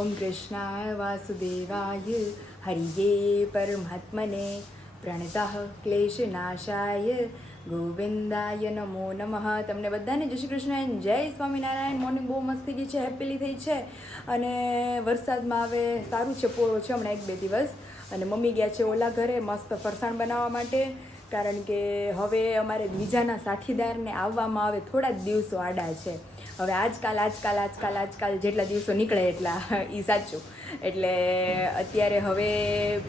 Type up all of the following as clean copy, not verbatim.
ઓમ કૃષ્ણાય વાસુદેવાય હરિયે પરમાત્મને પ્રણતઃ ક્લેશનાશાય ગોવિંદાય નમો નમઃ. તમને બધાને જય શ્રી કૃષ્ણ, જય સ્વામિનારાયણ. મોર્નિંગ બહુ મસ્તી ગઈ છે, હેપીલી થઈ છે. અને વરસાદમાં હવે સારું છે, પોરો છે હમણાં 1-2 દિવસ. અને મમ્મી ગયા છે ઓલા ઘરે મસ્ત ફરસાણ બનાવવા માટે, કારણ કે હવે અમારે બીજાના સાથીદારને આવવામાં આવે થોડા જ દિવસો આડા છે. હવે આજકાલ જેટલા દિવસો નીકળે એટલા એ સાચું. એટલે અત્યારે હવે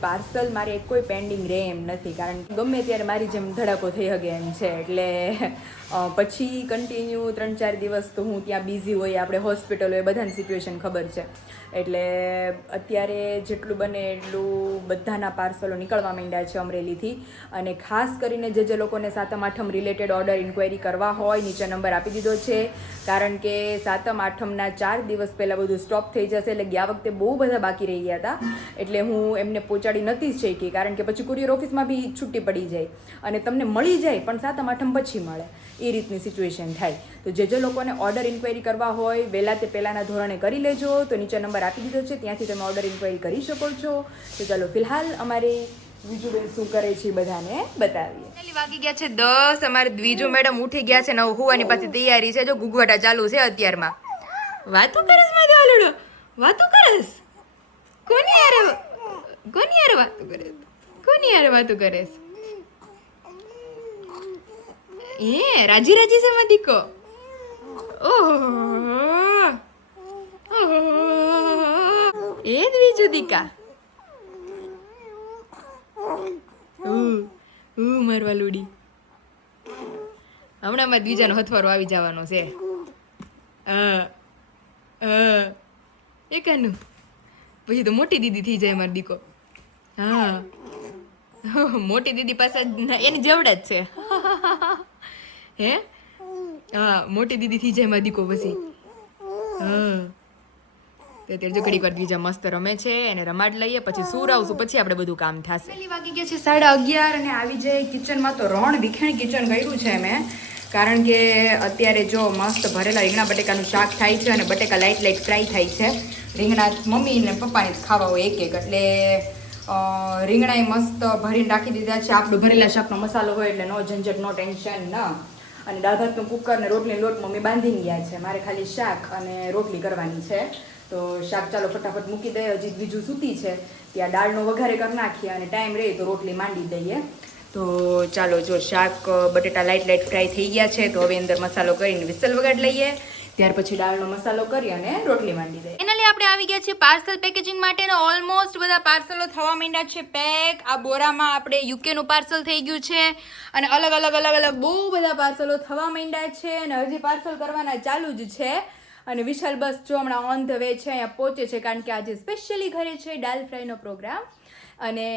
પાર્સલ મારે કોઈ પેન્ડિંગ રહે એમ નથી, કારણ કે ગમે ત્યારે મારી જેમ ધડાકો થઈ શકે એમ છે. એટલે પછી કન્ટિન્યુ 3-4 દિવસ તો હું ત્યાં બિઝી હોય, આપણે હોસ્પિટલ હોય, બધાની સિચ્યુએશન ખબર છે. એટલે અત્યારે જેટલું બને એટલું બધાના પાર્સલો નીકળવા માંડ્યા છે અમરેલીથી. અને ખાસ કરીને જે લોકોને Satam Atham related order inquiry કરવા હોય, નીચે નંબર આપી દીધો છે. કારણ કે સાતમ આઠમના 4 દિવસ પહેલાં બધું સ્ટોપ થઈ જશે. એટલે ગયા વખતે બહુ બધા બાકી રહી ગયા હતા, એટલે હું એમને પહોંચાડી નથી શકી, કારણ કે પછી કુરિયર ઓફિસમાં બી છૂટી પડી જાય અને તમને મળી જાય પણ સાતમ આઠમ પછી મળે, એ રીતની સિચ્યુએશન થાય. તો જે લોકોને ઓર્ડર ઇન્ક્વાયરી કરવા હોય વહેલા તે પહેલાંના ધોરણે કરી લેજો. તો નીચે નંબર આપી દીધો છે, ત્યાંથી તમે ઓર્ડર ઇન્ક્વાયરી કરી શકો છો. તો ચાલો ફિલહાલ અમારી બીજું બેન શું કરે છે બધાને બતાવીએ. વાગી ગયા છે 10. અમારે દ્વિજો મેડમ ઉઠી ગયા છે ને હોવાની પાછી તૈયારી છે. જો ગુગવાટા ચાલુ છે અત્યારમાં. વાતો કરસ માધો આલુડો, વાતો કરસ. કોની યાર વાતો કરે, કોની યાર વાતો કરે? એ રાજી છે માં દીકો. ઓહો એ દ્વિજો દીકા મારવા લુડી. હમણાં માં દ્વિજાનો હથવારો આવી જવાનો છે. એકાનું પછી તો મોટી દીદી થઈ જાય મારી દીકો. હા મોટી દીદી પાસે એની જેવડા જ છે. હે હા મોટી દીદી થઈ જાય મારી દીકો પછી. હા તો અત્યારે જો ઘડીક વાર બીજા મસ્ત રમે છે, એને રમાડ લઈએ પછી સુર આવશું, પછી આપણે બધું કામ થશે. પહેલી વાગી ગયા છે 11:30 અને આવી જાય કિચનમાં. તો રણ વિખેણ કિચન કર્યું છે મેં, કારણ કે અત્યારે જો મસ્ત ભરેલા રીંગણા બટેકાનું શાક થાય છે અને બટેકા લાઈટ ફ્રાય થાય છે. રીંગણા મમ્મી ને પપ્પાને જ ખાવા હોય એક, એટલે રીંગણાએ મસ્ત ભરીને રાખી દીધા છે. આપણું ભરેલા શાકનો મસાલો હોય એટલે નો ઝંઝટ, નો ટેન્શન ન. અને દાળ ભાતનું કુકર ને રોટલી લોટ મમ્મી બાંધીને ગયા છે. મારે ખાલી શાક અને રોટલી કરવાની છે. તો શાક ચાલો ફટાફટ મૂકી દઈએ, હજી બીજું સૂતી છે ત્યાં દાળનો વઘારે કરી નાખીએ અને ટાઈમ રહે તો રોટલી માંડી દઈએ. તો ચાલો જો શાક બટેટા લાઈટ ફ્રાય થઈ ગયા છે. તો હવે અંદર મસાલો કરીને વિસલ વગાડી લઈએ, ત્યાર પછી દાળનો મસાલો કરી અને રોટલી માંડી દઈએ. ફાઇનલી આપણે આવી ગયા છે પાર્સલ પેકેજિંગ માટે. ઓલમોસ્ટ બધા પાર્સલો થવા માંડ્યા છે પેક. આ બોરામાં આપણે યુકેનું પાર્સલ થઈ ગયું છે અને અલગ બહુ બધા પાર્સલો થવા માંડ્યા છે અને હજી પાર્સલ કરવાના ચાલુ જ છે. અને વિશાલ બસ જો હમણાં ઓન ધ વે છે, અહીંયા પહોંચે છે, કારણ કે આજે સ્પેશિયલી ઘરે છે દાલ ફ્રાયનો પ્રોગ્રામ. અને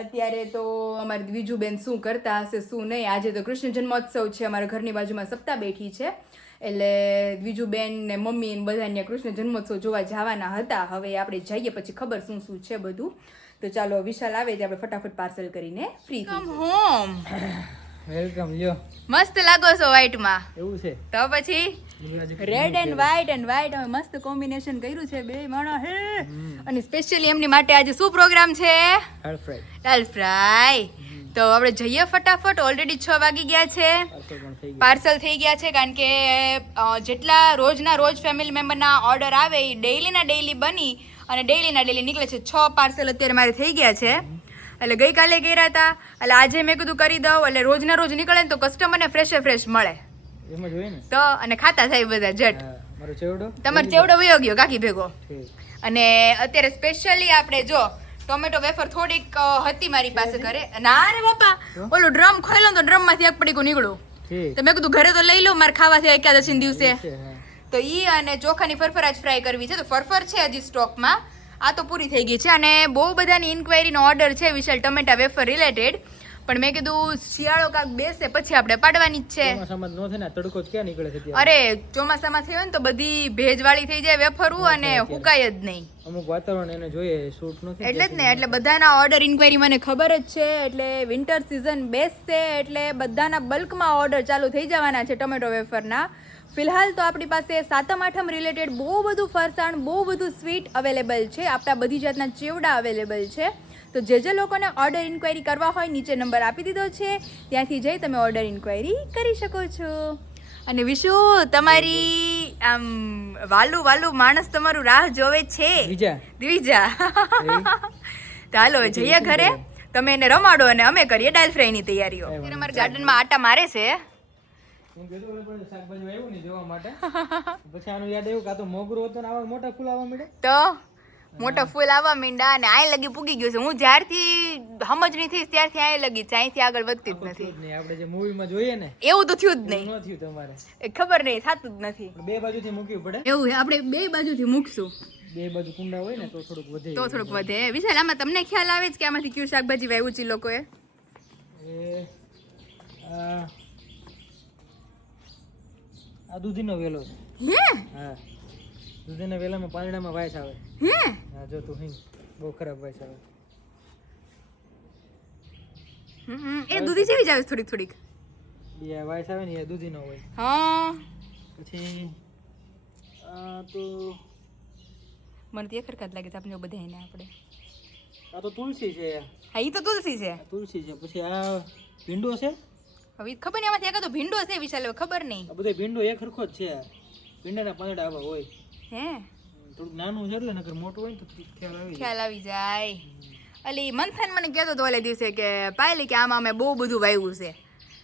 અત્યારે તો અમારી દ્વિજુ બેન શું કરતા હશે શું નહીં. આજે તો કૃષ્ણ જન્મોત્સવ છે, અમારા ઘરની બાજુમાં સપ્તાહ બેઠી છે, એટલે દ્વિજુ બેન ને મમ્મી ને બધા કૃષ્ણ જન્મોત્સવ જોવા જવાના હતા. હવે આપણે જઈએ પછી ખબર શું છે બધું. તો ચાલો વિશાલ આવે છે, આપણે ફટાફટ પાર્સલ કરીને ફ્રી કમ હોમ. વેલકમ લ્યો. મસ્ત લાગો છો વ્હાઈટમાં. એવું છે તો પછી રેડ એન્ડ વ્હાઈટ હવે મસ્ત કોમ્બિનેશન કર્યું છે બે માણો હે. અને સ્પેશિયલી એમની માટે આજે શું પ્રોગ્રામ છે? દાલ ફ્રાય. તો આપણે જઈએ ફટાફટ. ઓલરેડી 6 વાગી ગયા છે, પાર્સલ થઈ ગયા છે, કારણ કે જેટલા રોજના રોજ ફેમિલી મેમ્બરના ઓર્ડર આવે એ ડેઈલી બની અને ડેઈલી નીકળે છે. 6 પાર્સલ અત્યારે મારે થઈ ગયા છે. એટલે ગઈકાલે ગયા હતા, એટલે આજે મેં કીધું કરી દઉં, એટલે રોજના રોજ નીકળે ને તો કસ્ટમરને ફ્રેશ મળે એમ જ હોય ને. તો અને ખાતા થાય બધા જટ. તમારો ચેવડો વયો ગયો કાકી ભેગો. અને અત્યારે સ્પેશિયલી આપણે જો ટોમેટો વેફર થોડીક હતી મારી પાસે ઘરે. ના રે બાપા, ઓલું ડ્રમ ખોલ્યો તો ડ્રમ માંથી એક પડીકું નીકળું. તો મેં કીધું ઘરે તો લઈ લો, મારે ખાવા થયા એકાદશી દિવસે. તો ઈ અને ચોખાની ફરફર જ ફ્રાય કરવી છે. તો ફરફર છે હજી સ્ટોકમાં, આ તો પૂરી થઈ ગઈ છે. અને બહુ બધાની ઇન્ક્વાયરીનો ઓર્ડર છે વિશાલ ટમેટા વેફર રિલેટેડ, પણ મેં કીધું શિયાળો કાંક બેસે પછી આપણે પાડવાની જ છે. અરે ચોમાસામાં થયો ને તો બધી ભેજવાળી થઈ જાય વેફરું અને હુકાય જ નહીં. અમુક વાતાવરણ એને જોઈએ શૂટ ન થાય એટલે જ ને. એટલે બધાના ઓર્ડર ઇન્ક્વાયરી મને ખબર જ છે. એટલે વિન્ટર સિઝન બેસશે એટલે બધાના બલ્કમાં ઓર્ડર ચાલુ થઈ જવાના છે ટમેટો વેફરના. ફિલહાલ તો આપણી પાસે સાતમ આઠમ રિલેટેડ બહુ બધું ફરસાણ, બહુ બધું સ્વીટ અવેલેબલ છે. આપણા બધી જાતના ચેવડા અવેલેબલ છે. તો જે લોકોને ઓર્ડર ઇન્ક્વાયરી કરવા હોય, નીચે નંબર આપી દીધો છે, ત્યાંથી જઈ તમે ઓર્ડર ઇન્ક્વાયરી કરી શકો છો. અને વિશુ, તમારી આમ વાલું માણસ તમારું રાહ જોવે છે. દ્વિજા તો હાલો જઈએ ઘરે, તમે એને રમાડો અને અમે કરીએ દાલ ફ્રાયની તૈયારીઓ. અમારા ગાર્ડનમાં આટા મારે છે. હું કીધું ઓલે પણ શાકભાજી આવ્યું ને જોવા માટે પછી આનું યાદ આવ્યું કે આ તો મોગરો હતો ને આવા મોટા ફૂલ આવવા મળે તો મોટા ફૂલ આવવા માંડ્યા અને આય લગી પૂગી ગયું છે. હું જ્યારથી સમજણી થઈશ ત્યારથી આય લગી છે, અહીંથી આગળ વધતી જ નથી. આપણે જે મૂવીમાં જોઈએ ને એવું તો થયું જ નહીં. ન થયું તમારે, ખબર નહીં, થતું જ નથી. બે બાજુથી મૂકવી પડે. એવું આપણે બે બાજુથી મૂકશું, બે બાજુ કુંડા હોય ને તો થોડુંક વધે. વિશાલ, આમાં તમને ખ્યાલ આવે છે કે આમાંથી કયું શાકભાજી વાવ્યું છે લોકોએ? આ દૂધીનો વેલો છે. હે? હા, દૂધીના વેલામાં પાંદડામાં વાયસ આવે. હે? હા, જો તું બહુ ખરાબ વાયસ આવે. એ દૂધી જેવી જ આવે થોડીક. બે વાયસ આવે ને એ દૂધીનો હોય. હા, પછી આ તો મને તો ખરખત લાગે છે આપણે બધા એને આપણે. આ તો તુલસી છે. હા, ઈ તો તુલસી છે. તુલસી છે. પછી આ ભીંડો છે. હવે ખબર નહીં આમાંથી એકાદો ભીંડો છે વિશાલ, ખબર નહીં. આ બધો ભીંડો એક સરખો જ છે. ભીંડાના પાંદડા આવા હોય. હે? થોડુંક નાનું છે એટલે નકર મોટું હોય ને તો ખ્યાલ આવી જાય. અલી મંથન મને કહેતો તો ઓલે દિવસે કે પાયલી કે આમાં અમે બહુ બધું વાવ્યું છે.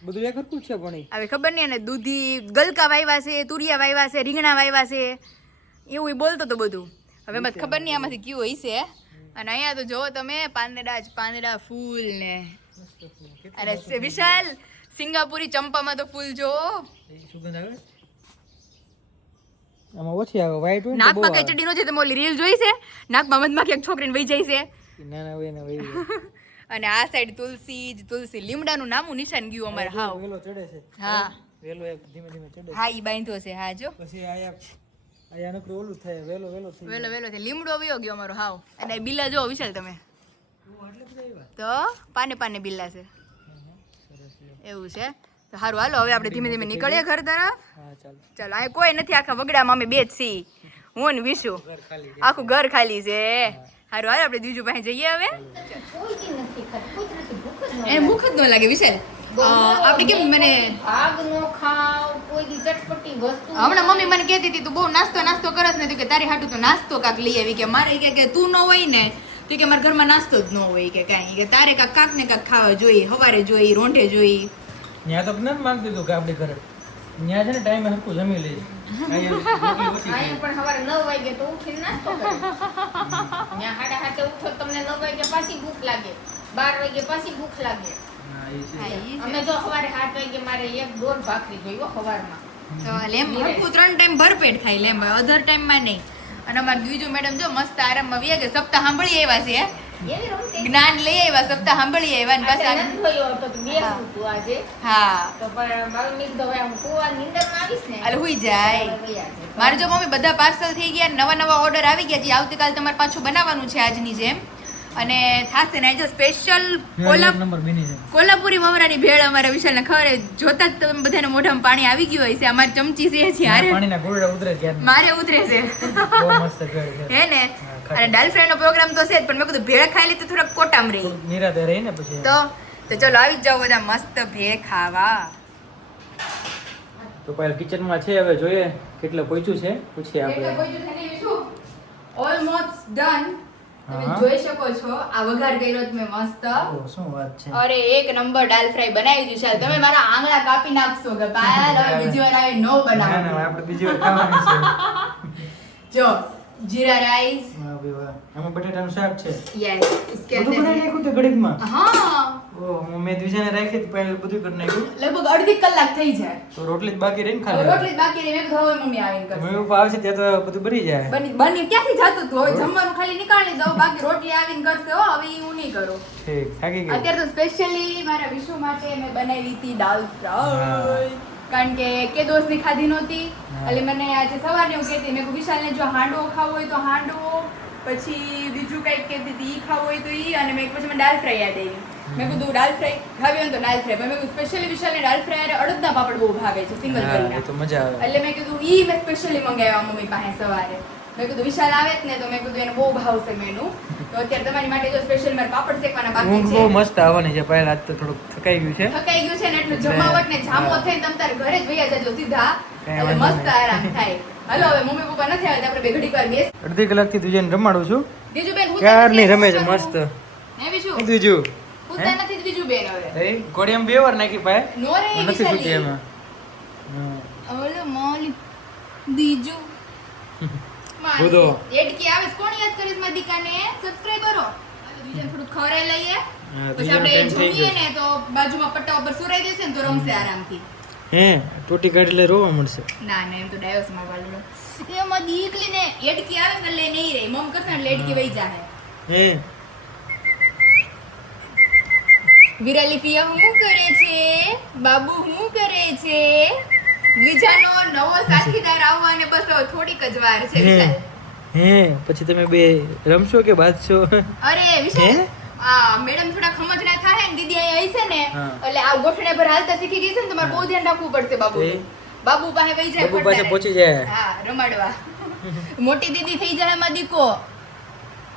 બધું એક સરખું જ છે પણ હવે ખબર નહીં, અને દૂધી ગલકા વાવ્યા છે, તુરિયા વાવ્યા છે, રીંગણા વાવ્યા છે, એવું એ બોલતો તો બધું. હવે મને ખબર નહીં આમાંથી કયું હોય છે. અને અહીંયા તો જોવો તમે પાંદડા ફૂલ ને. અરે વિશાલ, સિંગાપુરી ચંપામાં તો ફૂલ જો સુગંધ આવે. આમાં ઓછી આવે, વાઈટ હોય ને નાકમાં કઈ ચડી નો છે. તમે ઓલી રીલ જોઈ છે? નાકમાં મધમાખી એક છોકરીને વહી જાય છે. ના હોય ને વહી. અને આ સાઈડ તુલસી લીમડાનું નામું નિશાન ગયું અમારે. હા, વેલો ચડે છે. હા, વેલો એક ધીમે ચડે. હા, ઈ બાંધ્યો છે. હા, જો પછી આયા નકરું ઓલું થાય, વેલો છે. લીમડો વયો ગયો અમારો. હાવ. અને બિલ્લા જો વિશાલ તમે તો પાને બિલ્લા છે. એવું છે. તો સારું, હાલો હવે આપણે ધીમે નીકળીએ ઘર તરફ. ચાલો, આ કોઈ નથી, આખા વગડામાં અમે બે જ છીએ, હું ને વિશુ. આખું ઘર ખાલી છે. સારું, હાલો આપણે બીજું પાસે જઈએ હવે. એને ભૂખ જ ન લાગે વિશાલ. આપણે કેમ મને હમણાં મમ્મી મને કહેતી હતી તું બહુ નાસ્તો કરસ ને, કે તારી હાટું તો નાસ્તો કાક લઈ આવી, કે મારે કે તું ન હોય ને તો કે મારા ઘરમાં નાસ્તો જ ન હોય, કે કાંઈ કે તારે કાક ને કાક ખાવા જોઈએ, સવારે જોઈએ, રોંઢે જોઈએ. ત્યાં તો નથી માંગતી તું કે આપણે ઘરે ત્યાં છે ને ટાઈમે હરખું જમી લઈ. પણ સવારે 9 વાગે તો ઉઠીને નાસ્તો કરે. ત્યાં 7:30 ઉઠો તમને 9 વાગે પાછી ભૂખ લાગે, 12 વાગે પાછી ભૂખ લાગે. અમે જો સવારે 7 વાગે મારે એક દોઢ ભાખરી જોઈવો સવારમાં. તો લેમ હરખું 3 ટાઈમ ભરપેટ ખાઈ લેમ, અધર ટાઈમમાં નહીં. અને અમાર બીજું મેડમ જો મસ્ત આરામમાં વ્યા કે સપ્તાહ સાંભળી આવ્યા છે, એવી રમતી જ્ઞાન લઈ આવ્યા, સપ્તાહ સાંભળી આવ્યા ને પાછા નથી જોયો તો બે હતું આજે. હા, તો પણ મારું નીંદ હવે હું કુવા નીંદરમાં આવીશ ને અલે હુઈ જાય. મારે જો મમ્મી બધા પાર્સલ થઈ ગયા, નવા ઓર્ડર આવી ગયા, જે આવતીકાલ તમારે પાછું બનાવવાનું છે આજની જેમ. અને થાશે ને જો સ્પેશિયલ કોલ્હાપુરી મમરાની ભેળ અમારા વિશાલને ખબર જોતા જ તમે બધાને મોઢામાં પાણી આવી ગયું હોય છે. અમારી ચમચી છે પાણીના ગોળા ઉતરે છે, મારે ઉતરે છે. બહુ મસ્ત ભેળ છે. હે ને? અને દાલ ફ્રાય નો પ્રોગ્રામ તો છે જ, પણ મેં કીધું ભેળ ખાઈ લી તો થોડાક કોટામ રહી. નિરાતે રહી ને પછી તો ચલો આવી જ જાઓ બધા મસ્ત ભેળ ખાવા. તો પહેલા કિચનમાં છે, હવે જોઈએ કેટલે પહોંચ્યું છે, પૂછીએ આપણે. Almost done. તમે જોઈ શકો છો આ વઘાર કર્યો મેં મસ્ત. શું વાત છે. અરે એક નંબર દાલ ફ્રાય બનાવી દીધું છે. તમે મારા આંગળા કાપી નાખશો કે પાયલ હવે બીજી વાર આવી નો બનાવો. આપણે બીજી વાર ખાવાની છે. જો જીરા રાઈસ, વાહ ભાઈ વાહ. આમાં બટેટાનું શાક છે. યસ इसके બધું अंदर બનાવી નાખ્યું તે ઘડીકમાં. હા, ઓહ, મેં દ્વિજાને રાખી તો પહેલા બધું કરી નાખ્યું. લગભગ અડધી કલાક થઈ જાય. તો રોટલી જ બાકી રહીને ખાલી. રોટલી બાકી રહી, મેં કીધું હવે મમ્મી આવીને કરશે. મમ્મી પપ્પા આવશે ત્યાં તો બધું બની જાય. બની ક્યાંથી જાતું તું? હવે જમવાનું ખાલી નીકાળી દઉં, બાકી રોટલી આવીને કરશે. હો હવે હું નહીં કરું. ઠીક, થાકી ગઈ. અત્યારે તો સ્પેશિયલી મારા વિશુ માટે મેં બનાવી હતી દાલ ફ્રાય, કારણ કે દોસ્તની ખાધી નહોતી. એટલે મને આજે સવારે હું કહેતી, મેં વિશાલને જો હાંડવો ખાવો હોય તો હાંડવો, પછી બીજું કંઈક કહેતી હતી ઈ ખાવું હોય તો ઈ, અને મેં પછી મને દાલ ફ્રાય યાદ આવી. મેં કીધું દાલ ફ્રાય ખાવી હોય ને તો દાલ ફ્રાય પણ મેં કીધું સ્પેશિયલી વિશાલને દાલ ફ્રાય અને અડદના પાપડ બહુ ભાવે છે સિંગલ હા, કરીને એ તો મજા આવે. એટલે મેં કીધું ઈ મેં સ્પેશિયલી મંગાવ્યા મમ્મી પાસે સવારે મેં કીધું વિશાલ આવે જ ને તો મેં કીધું એને બહુ ભાવશે મેનુ તો અત્યારે તમારી માટે જો સ્પેશિયલ મારે પાપડ શેકવાના બાકી ઊંઘ છે બહુ મસ્ત આવવાની છે પહેલા આજ તો થોડુંક થકાઈ ગયું છે થકાઈ ગયું છે ને એટલું જમાવટ ને જામો થઈને તમે તારે ઘરે જ વયા જજો સીધા કાંઈ એટલે વાંધો મસ્ત આરામ થાય હાલો હવે મમ્મી પપ્પા નથી આવે તો આપણે બે ઘડીક વાર બેસ અડધી કલાકથી તુજેને રમાડું છું બીજું બેન ક્યારની રમે છે મસ્ત હે બીજું શું બીજું પૂછતા નથી તો બીજું બેન હવે એ ઘોડિયામાં 2 વાર નાખી પાય નો રે નથી વિશાલી છૂટી એમાં હા. ઓલો મોલી બીજું બુધો. એડકી આવે છે. કોણ યાદ કરીશ મારી દીકાને સબસ્ક્રાઇબરો બીજાને થોડું ખવરાઈ લઈએ હા, પછી બીજાનો આપણે time થઈ જમીએ ગયો. ને તો બાજુમાં પટ્ટા ઉપર સુરાઈ દેશે ને તો રમશે આરામથી હે ટોટી કાઢી એટલે રોવા મળશે ના ના એમ તો ડાયોસ માં વાળલો એમાં દીકલી ને એડકી આવે ને એટલે નહીં રહી મમ કરશે ને એટલે એડકી વહી જાહે હે વિરાલી પિયા શું કરે છે બાબુ શું કરે છે વિજાનો નવો સાથીદાર આવવાને બસ હવે થોડીક જ વાર છે હે વિશાલ. હે પછી તમે બે રમશો કે બાજશો અરે વિશાલ હે? આ મેડમ થોડા ખમજના થાય ને દીદી અહીંયા હશે ને હા. એટલે આ ગોઠણે પર હાલતા શીખી ગઈ છે ને તમારે બહુ ધ્યાન રાખવું પડશે બાબુ એ? બાબુ પાસે વહી જાય બાબુ પાસે પડતા પહોંચી જાય હા રમાડવા મોટી દીદી થઈ જાય માં દીકો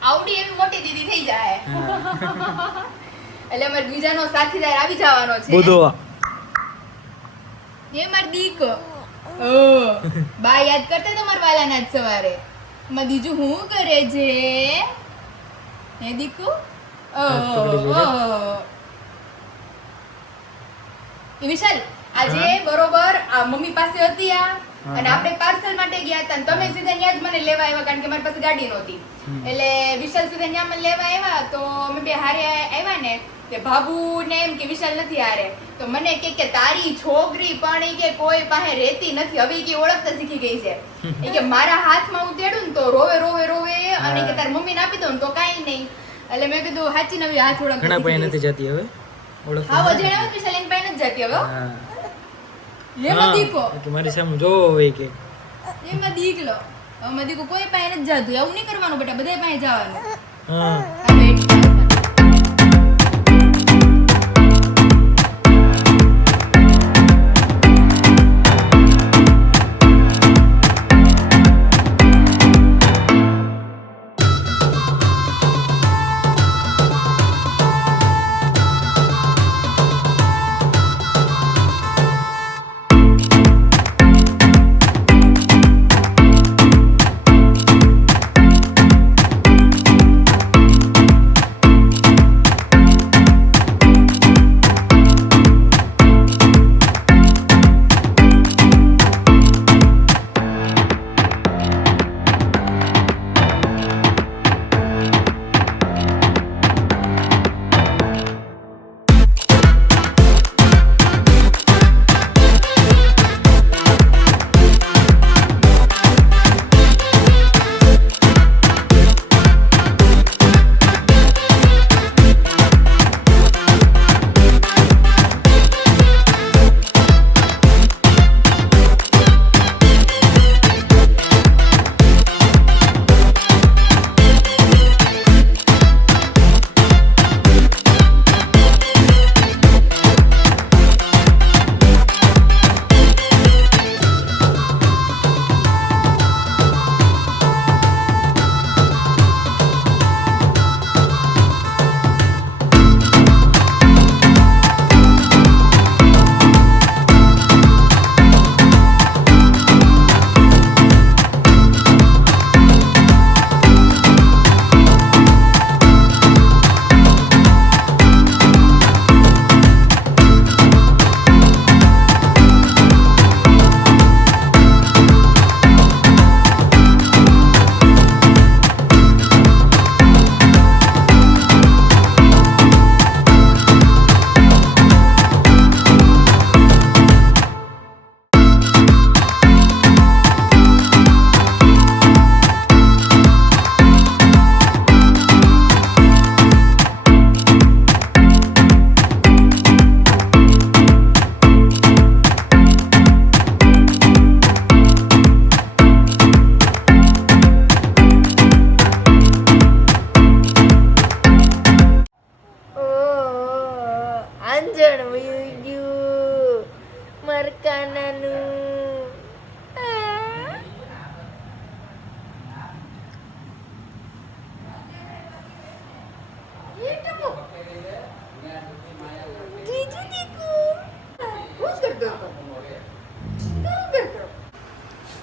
આવડી એવી મોટી દીદી થઈ જાય એટલે અમારે બીજાનો સાથીદાર આવી જવાનો છે બુધો એ માર દીકો ઓ બા યાદ કરતા તમાર વાલાના જ સવારે માં બીજું હું કરે છે હે દીકુ હાથ પકડી લીધો. વિશાલ આજે બરોબર આ મમ્મી પાસે હતી આ હા. અને આપણે પાર્સલ માટે ગયા હતા અને તમે સીધા ત્યાં જ મને લેવા આવ્યા કારણ કે મારી પાસે ગાડી નહોતી એટલે વિશાલ સીધા ત્યાં મને લેવા આવ્યા તો અમે બે હારે આવ્યા ને તે ભાભુ ને એમ કે વિશાલ નથી હારે તો મને કે તારી છોકરી પણ ઈ કે કોઈ પાસે રહેતી નથી હવે ઈ કે ઓળખતા શીખી ગઈ છે ઈ કે મારા હાથમાં હું તેડું ને તો રોવે રોવે રોવે અને કે તાર મમ્મીને આપી દઉં ને તો કાંઈ નહીં એટલે મેં કીધું હાચી નવી હાથ ઓળખતા ઘણા શીખી પાસે ગઈ નથી છે. જતી હવે ઓળખ હા વજણે વિશાલ એની પાસે નથી જતી હવે હો. હા એમાં દીકો કે મારી સામે જોવો હોય કે એમાં દીકલો એમાં દીકો કોઈ પાસે નથી જતું એવું નહીં કરવાનું બેટા બધા પાસે જવાનું હા અને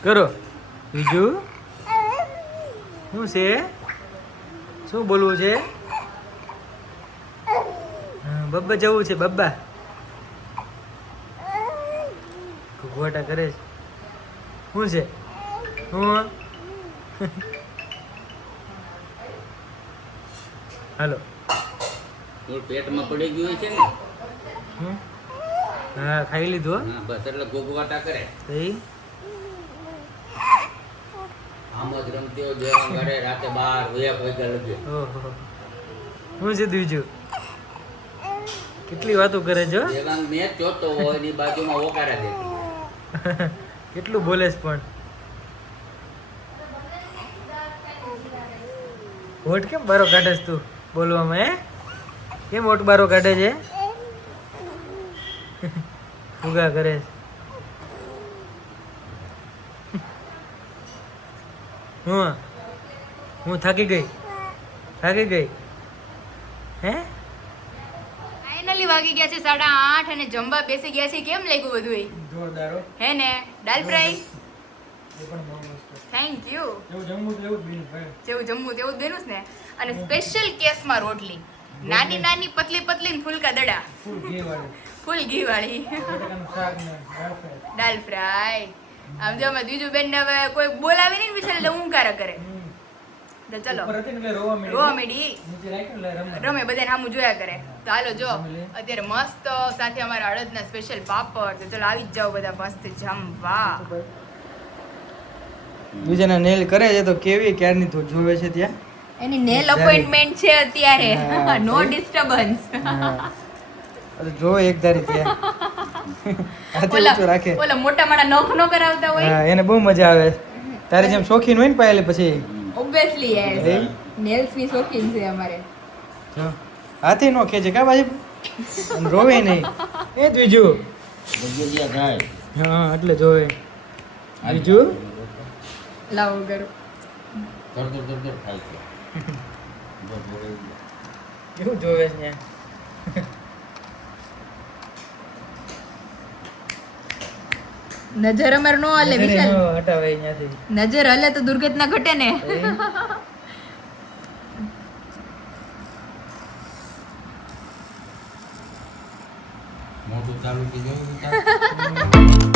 કરો બીજું શું છે શું બોલવું છે હા, બબ્બા જવું છે બબ્બા ઘોટા કરે છે શું છે હું હાલો પેટમાં પડી ગયું છે ને હમ? હા ખાઈ લીધું હો. હા બસ એટલે ગોગવાટા કરે તો ઈ? આમ જ રમતી હોય જેવા ઘરે રાતે 12 વાગ્યા લગે ઓહો શું છે બીજું કેટલી વાતો કરે છે હો. દેવાંગ મેચ જોતો હોય ની બાજુમાં ઓકારા દેતી કેટલું બોલે છે પણ વોટ કેમ બારો કાઢે છે તું બોલવામાં હે કેમ વોટ બારો કાઢે છે ફુગા કરે છે હું થાકી ગઈ હે ફાઇનલી વાગી ગયા છે 8:30 અને જમવા બેસી ગયા છે. કેમ લાગ્યું બધું જોરદાર હો. હે ને દાલ ફ્રાય એ પણ બહુ મસ્ત થેન્ક યુ. એવું જમવું તો એવું જ બીજું ભાઈ જેવું જમવું તેવું જ બેનું જ ને. અને સ્પેશિયલ કેસમાં રોટલી નાની નાની પતલી પતલી ને ફૂલકા દડા ફૂલ ઘી વાળી ફૂલ ઘી વાળી બટાકાનું શાક ને દાળ ફ્રાય. દાલ ફ્રાય. આમ જો અમે બીજું બેન ને હવે કોઈ બોલાવી નહીં બિચારા એટલે ઊંઘારા કરે તો ચલો ઉપર હતી ને એટલે રોવા માંડી. રોવા માંડી. નીચે રાખ્યું એટલે રમવા. રમે બધાને સામું જોયા કરે. તો હાલો જો અત્યારે મસ્ત સાથે અમારા અડદના સ્પેશિયલ પાપડ. તો ચલો આવી જ જાઓ બધા મસ્ત જમવા. બીજાના નેલ કરે છે તો કેવી ક્યારની તો જોવે છે ત્યાં એની નેલ અપોઇન્ટમેન્ટ છે અત્યારે. હા, નો ડિસ્ટર્બન્સ. જો એક ધારી ત્યાં હાથે ઊંચો રાખે ઓલા મોટા માણા નખ નો કરાવતા હોય. હા એને બહુ મજા આવે તારે જેમ શોખીન હોય ને પાયેલી પછી ઓબ્વિયસલી યસ. એ? નેલ્સ ની શોખીન છે અમારે. જો, હાથે નો ખેંચે કા બાજી અને રોવે નહીં એ જ બીજું જગ્યા થાય હા એટલે જોવે બીજું લાવો ગરુ. તર થાય છે કેવું જોવે છે ત્યાં નજર અમાર નો હાલે નજરે વિશાલ. નો હટાવે અહીંયાથી નજર હલે તો દુર્ઘટના ઘટે ને. એ? મોટું ચાલુ થઈ ગયું